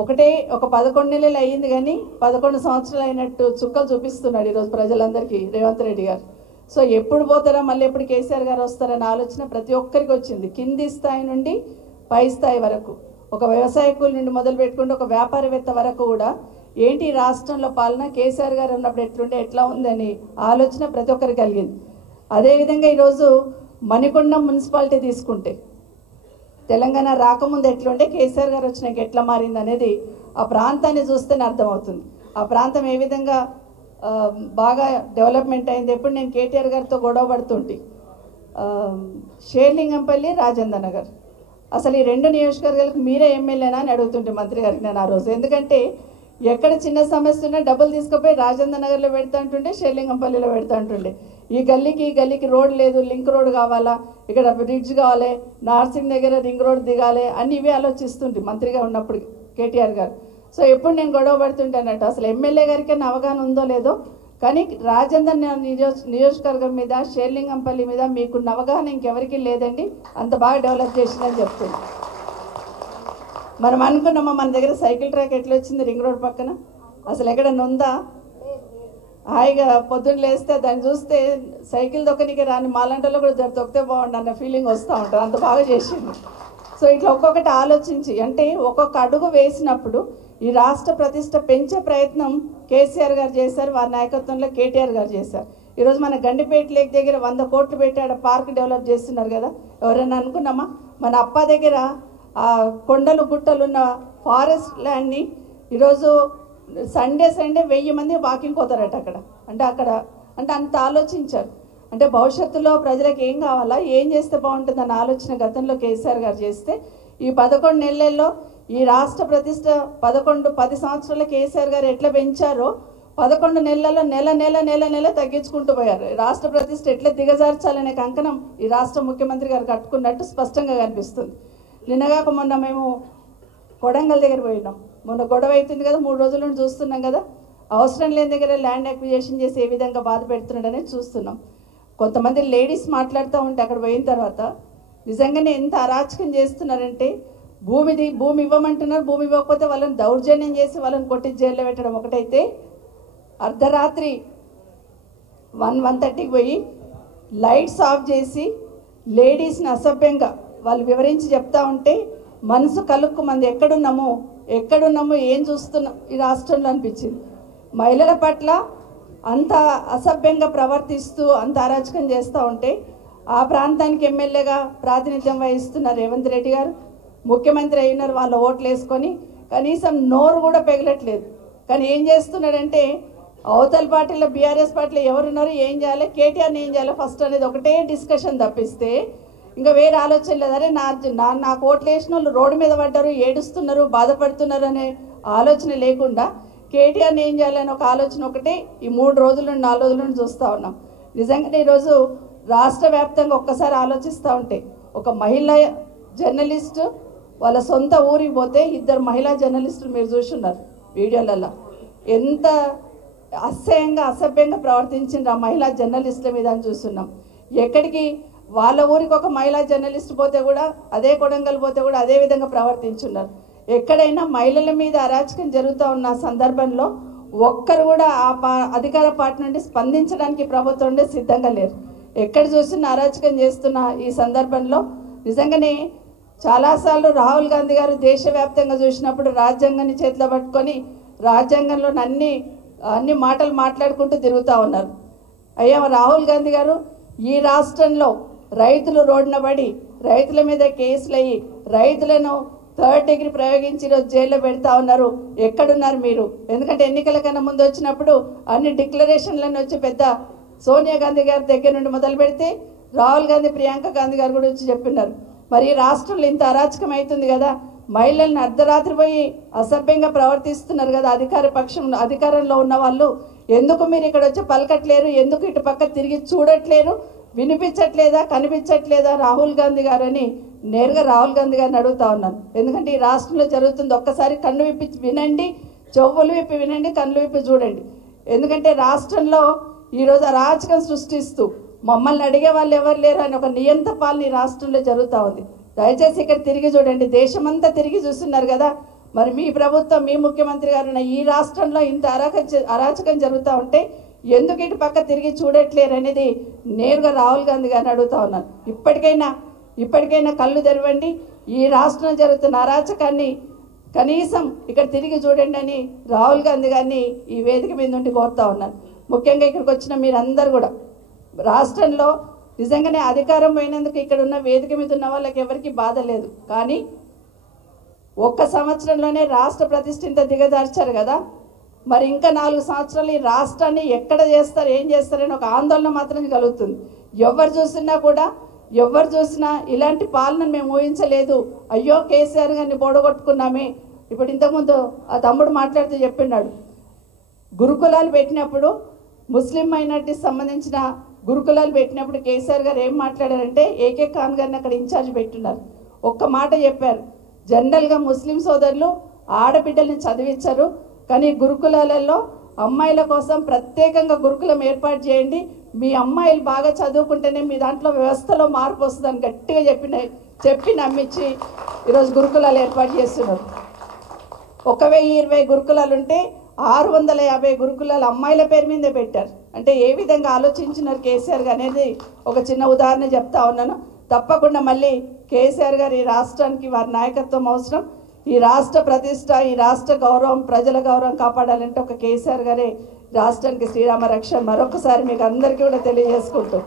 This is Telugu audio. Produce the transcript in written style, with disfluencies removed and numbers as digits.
ఒకటే ఒక 11 నెలలు అయ్యింది కానీ 11 సంవత్సరాలు అయినట్టు చుక్కలు చూపిస్తున్నాడు ఈరోజు ప్రజలందరికీ రేవంత్ రెడ్డి గారు. సో ఎప్పుడు పోతారా, మళ్ళీ ఎప్పుడు కేసీఆర్ గారు వస్తారన్న ఆలోచన ప్రతి ఒక్కరికి వచ్చింది. కింది స్థాయి నుండి పై స్థాయి వరకు, ఒక వ్యవసాయ కూలి నుండి మొదలు పెట్టుకుంటే ఒక వ్యాపారవేత్త వరకు కూడా ఏంటి రాష్ట్రంలో పాలన కేసీఆర్ గారు ఉన్నప్పుడు ఎట్లుంటే ఎట్లా ఉందని ఆలోచన ప్రతి ఒక్కరికి కలిగింది. అదేవిధంగా ఈరోజు మణికొండం మున్సిపాలిటీ తీసుకుంటే తెలంగాణ రాకముందు ఎట్లుండే కేసీఆర్ గారు వచ్చినాక ఎట్లా మారింది అనేది ఆ ప్రాంతాన్ని చూస్తేనే అర్థమవుతుంది. ఆ ప్రాంతం ఏ విధంగా బాగా డెవలప్మెంట్ అయింది. ఎప్పుడు నేను కేటీఆర్ గారితో గొడవ పడుతుంటే షేర్లింగంపల్లి రాజేంద్ర నగర్ అసలు ఈ 2 నియోజకవర్గాలకు మీరే ఎమ్మెల్యేనా అని అడుగుతుంటే మంత్రి గారికి నేను ఆ రోజు. ఎందుకంటే ఎక్కడ చిన్న సమస్య ఉన్నా డబ్బులు తీసుకుపోయి రాజేంద్ర నగర్లో పెడతా అంటుండే, షేర్లింగంపల్లిలో పెడతా అంటుండే. ఈ గల్లీకి రోడ్ లేదు, లింక్ రోడ్ కావాలా, ఇక్కడ బ్రిడ్జ్ కావాలి, నార్సింగ్ దగ్గర రింగ్ రోడ్ దిగాలి అని ఇవే ఆలోచిస్తుంటే మంత్రిగా ఉన్నప్పుడు కేటీఆర్ గారు. సో ఎప్పుడు నేను గొడవ పడుతుంటే అన్నట్టు అసలు ఎమ్మెల్యే గారికి అవగాహన ఉందో లేదో కానీ రాజేంద్ర నియోజకవర్గం మీద, షేర్లింగంపల్లి మీద మీకున్న అవగాహన ఇంకెవరికి లేదండి. అంత బాగా డెవలప్ చేసిందని చెప్తుంది. మనం అనుకున్నామా మన దగ్గర సైకిల్ ట్రాక్ ఎట్లా వచ్చింది రింగ్ రోడ్ పక్కన, అసలు ఎక్కడన్నా ఉందా? హాయిగా పొద్దున్న లేస్తే దాన్ని చూస్తే సైకిల్ దొక్కనికి రాని మాలంటలో కూడా తొక్కితే బాగుండు అన్న ఫీలింగ్ వస్తూ ఉంటుంది, అంత బాగా చేసింది. సో ఇట్లా ఒక్కొక్కటి ఆలోచించి అంటే ఒక్కొక్క అడుగు వేసినప్పుడు ఈ రాష్ట్ర ప్రతిష్ట పెంచే ప్రయత్నం కేసీఆర్ గారు చేశారు, వారి నాయకత్వంలో కేటీఆర్ గారు చేశారు. ఈరోజు మన గండిపేట లేక్ దగ్గర 100 కోట్లు పెట్టి ఆడ పార్క్ డెవలప్ చేస్తున్నారు కదా. ఎవరైనా అనుకున్నామా? మన అప్ప దగ్గర ఆ కొండలు గుట్టలు ఉన్న ఫారెస్ట్ ల్యాండ్ని ఈరోజు సండే 1000 మంది వాకింగ్ పోతారట అక్కడ. అంటే అంత ఆలోచించారు. అంటే భవిష్యత్తులో ప్రజలకు ఏం కావాలా, ఏం చేస్తే బాగుంటుందన్న ఆలోచన గతంలో కేసీఆర్ గారు చేస్తే ఈ 11 నెలల్లో ఈ రాష్ట్ర ప్రతిష్ట 10 సంవత్సరాల కేసీఆర్ గారు ఎట్లా పెంచారో 11 నెలల్లో నెల తగ్గించుకుంటూ పోయారు. రాష్ట్ర ప్రతిష్ట ఎట్లా దిగజార్చాలనే కంకణం ఈ రాష్ట్ర ముఖ్యమంత్రి గారు కట్టుకున్నట్టు స్పష్టంగా కనిపిస్తుంది. నిన్నగాక మొన్న మేము కొడంగల్ దగ్గర పోయినాం. మొన్న గొడవ అవుతుంది కదా, 3 రోజుల నుండి చూస్తున్నాం కదా. అవసరం లేని దగ్గర ల్యాండ్ అక్విజిషన్ చేసి ఏ విధంగా బాధ పెడుతున్నాడనే చూస్తున్నాం. కొంతమంది లేడీస్ మాట్లాడుతూ ఉంటే అక్కడ పోయిన తర్వాత నిజంగానే ఎంత అరాచకం చేస్తున్నారంటే భూమి ఇవ్వమంటున్నారు, భూమి ఇవ్వకపోతే వాళ్ళని దౌర్జన్యం చేసి వాళ్ళని కొట్టి జైల్లో పెట్టడం ఒకటైతే, అర్ధరాత్రి 1:30కి పోయి లైట్స్ ఆఫ్ చేసి లేడీస్ని అసభ్యంగా వాళ్ళు వివరించి చెప్తా ఉంటే మనసు కలుక్కుమంది. ఎక్కడున్నాము ఏం చూస్తున్నాం ఈ రాష్ట్రంలో అనిపించింది. మహిళల పట్ల అంత అసభ్యంగా ప్రవర్తిస్తూ అంత అరాచకం చేస్తూ ఉంటే ఆ ప్రాంతానికి ఎమ్మెల్యేగా ప్రాతినిధ్యం వహిస్తున్న రేవంత్ రెడ్డి గారు ముఖ్యమంత్రి అయినారు. వాళ్ళ ఓట్లు వేసుకొని కనీసం నోరు కూడా పెగలట్లేదు. కానీ ఏం చేస్తున్నాడంటే అవతల పార్టీలో బీఆర్ఎస్ పార్టీలో ఎవరున్నారు, ఏం చేయాలి, కేటీఆర్ని ఏం చేయాలి ఫస్ట్ అనేది ఒకటే డిస్కషన్ తప్పిస్తే ఇంకా వేరే ఆలోచన లేదు. అరే నాకు ఓట్లు వేసిన వాళ్ళు రోడ్డు మీద పడ్డారు, ఏడుస్తున్నారు, బాధపడుతున్నారు అనే ఆలోచన లేకుండా కేటీఆర్ని ఏం చేయాలని ఒక ఆలోచన ఒకటే ఈ 3 రోజుల నుండి 4 రోజుల నుండి చూస్తూ ఉన్నాం. నిజంగానే ఈరోజు రాష్ట్ర వ్యాప్తంగా ఒక్కసారి ఆలోచిస్తూ ఉంటే ఒక మహిళా జర్నలిస్టు వాళ్ళ సొంత ఊరికి పోతే 2 మహిళా జర్నలిస్టులు మీరు చూస్తున్నారు వీడియోలలో ఎంత అసభ్యంగా ప్రవర్తించిండ్రు ఆ మహిళా జర్నలిస్టుల మీద అని చూస్తున్నాం. ఎక్కడికి వాళ్ళ ఊరికి ఒక మహిళా జర్నలిస్ట్ పోతే కూడా అదే కొడంగల్ పోతే కూడా అదే విధంగా ప్రవర్తించున్నారు. ఎక్కడైనా మహిళల మీద అరాచకం జరుగుతూ ఉన్న సందర్భంలో ఒక్కరు కూడా అధికార పార్టీ నుండి స్పందించడానికి ప్రభుత్వం సిద్ధంగా లేరు. ఎక్కడ చూసినా అరాచకం చేస్తున్న ఈ సందర్భంలో నిజంగానే చాలాసార్లు రాహుల్ గాంధీ గారు దేశవ్యాప్తంగా చూసినప్పుడు రాజ్యాంగాన్ని చేతిలో పట్టుకొని రాజ్యాంగంలో అన్ని మాటలు మాట్లాడుకుంటూ తిరుగుతూ ఉన్నారు. అయ్యా రాహుల్ గాంధీ గారు ఈ రాష్ట్రంలో రైతులు రోడ్డున పడి రైతుల మీద కేసులు అయ్యి రైతులను 3rd డిగ్రీ ప్రయోగించి ఈరోజు జైల్లో పెడతా ఉన్నారు. ఎక్కడున్నారు మీరు? ఎందుకంటే ఎన్నికల కన్నా ముందు వచ్చినప్పుడు అన్ని డిక్లరేషన్లను వచ్చి పెద్ద సోనియా గాంధీ గారి దగ్గర నుండి మొదలు పెడితే రాహుల్ గాంధీ, ప్రియాంక గాంధీ గారు కూడా వచ్చి చెప్పినారు. మరి ఈ రాష్ట్రంలో ఇంత అరాచకం అవుతుంది కదా, మహిళల్ని అర్ధరాత్రి పోయి అసభ్యంగా ప్రవర్తిస్తున్నారు కదా అధికారంలో ఉన్న వాళ్ళు, ఎందుకు మీరు ఇక్కడ వచ్చి పలకట్లేరు? ఎందుకు ఇటు పక్క తిరిగి చూడట్లేరు? వినిపించట్లేదా, కనిపించట్లేదా రాహుల్ గాంధీ గారని నేరుగా రాహుల్ గాంధీ గారిని అడుగుతా ఉన్నాను. ఎందుకంటే ఈ రాష్ట్రంలో జరుగుతుంది ఒక్కసారి కన్ను విప్పి వినండి, చెవులు విప్పి వినండి, కళ్ళు విప్పి చూడండి. ఎందుకంటే రాష్ట్రంలో ఈరోజు అరాచకం సృష్టిస్తూ మమ్మల్ని అడిగే వాళ్ళు ఎవరు లేరు అని ఒక నియంత పాలన ఈ రాష్ట్రంలో జరుగుతూ ఉంది. దయచేసి ఇక్కడ తిరిగి చూడండి, దేశమంతా తిరిగి చూస్తున్నారు కదా. మరి మీ ప్రభుత్వం మీ ముఖ్యమంత్రి గారు ఉన్న ఈ రాష్ట్రంలో ఇంత అరాచకం జరుగుతూ ఉంటే ఎందుకు ఇటు పక్క తిరిగి చూడట్లేరు అనేది నేరుగా రాహుల్ గాంధీ గారిని అడుగుతా ఉన్నాను. ఇప్పటికైనా కళ్ళు తెరవండి. ఈ రాష్ట్రంలో జరుగుతున్న అరాచకాన్ని కనీసం ఇక్కడ తిరిగి చూడండి అని రాహుల్ గాంధీ గారిని ఈ వేదిక మీద నుండి కోరుతా ఉన్నాను. ముఖ్యంగా ఇక్కడికి వచ్చిన మీరందరూ కూడా రాష్ట్రంలో నిజంగానే అధికారం పోయినందుకు ఇక్కడ ఉన్న వేదిక మీద ఉన్న వాళ్ళకి ఎవరికి బాధ లేదు. కానీ ఒక్క సంవత్సరంలోనే రాష్ట్ర ప్రతిష్ఠిత దిగజార్చారు కదా. మరి ఇంకా 4 సంవత్సరాలు ఈ రాష్ట్రాన్ని ఎక్కడ చేస్తారు, ఏం చేస్తారని ఒక ఆందోళన మాత్రం కలుగుతుంది. ఎవరు చూసినా ఇలాంటి పాలనను మేము ఊహించలేదు, అయ్యో కేసీఆర్ గారిని బోడగొట్టుకున్నామే. ఇప్పుడు ఇంతకుముందు ఆ తమ్ముడు మాట్లాడుతూ చెప్పినాడు, గురుకులాలు పెట్టినప్పుడు ముస్లిం మైనార్టీకి సంబంధించిన గురుకులాలు పెట్టినప్పుడు కేసీఆర్ గారు ఏం మాట్లాడారంటే ఏకే ఖాన్ గారిని అక్కడ ఇన్ఛార్జ్ పెట్టున్నారు. ఒక్క మాట చెప్పారు, జనరల్గా ముస్లిం సోదరులు ఆడబిడ్డల్ని చదివించరు, కానీ గురుకులాలలో అమ్మాయిల కోసం ప్రత్యేకంగా గురుకులం ఏర్పాటు చేయండి, మీ అమ్మాయిలు బాగా చదువుకుంటేనే మీ దాంట్లో వ్యవస్థలో మార్పు వస్తుందని గట్టిగా చెప్పి నమ్మించి ఈరోజు గురుకులాలు ఏర్పాటు చేస్తున్నారు. 1020 గురుకులాలు ఉంటే 650 గురుకులాలు అమ్మాయిల పేరు మీదే పెట్టారు. అంటే ఏ విధంగా ఆలోచించినారు కేసీఆర్ గారు అనేది ఒక చిన్న ఉదాహరణ చెప్తా ఉన్నాను. తప్పకుండా మళ్ళీ కేసీఆర్ గారు ఈ రాష్ట్రానికి వారి నాయకత్వం అవసరం. ఈ రాష్ట్ర ప్రతిష్ట, ఈ రాష్ట్ర గౌరవం, ప్రజల గౌరవం కాపాడాలంటే ఒక కేసీఆర్ గారే రాష్ట్రానికి శ్రీరామ రక్ష. మరొకసారి మీకు అందరికీ కూడా తెలియజేసుకుంటూ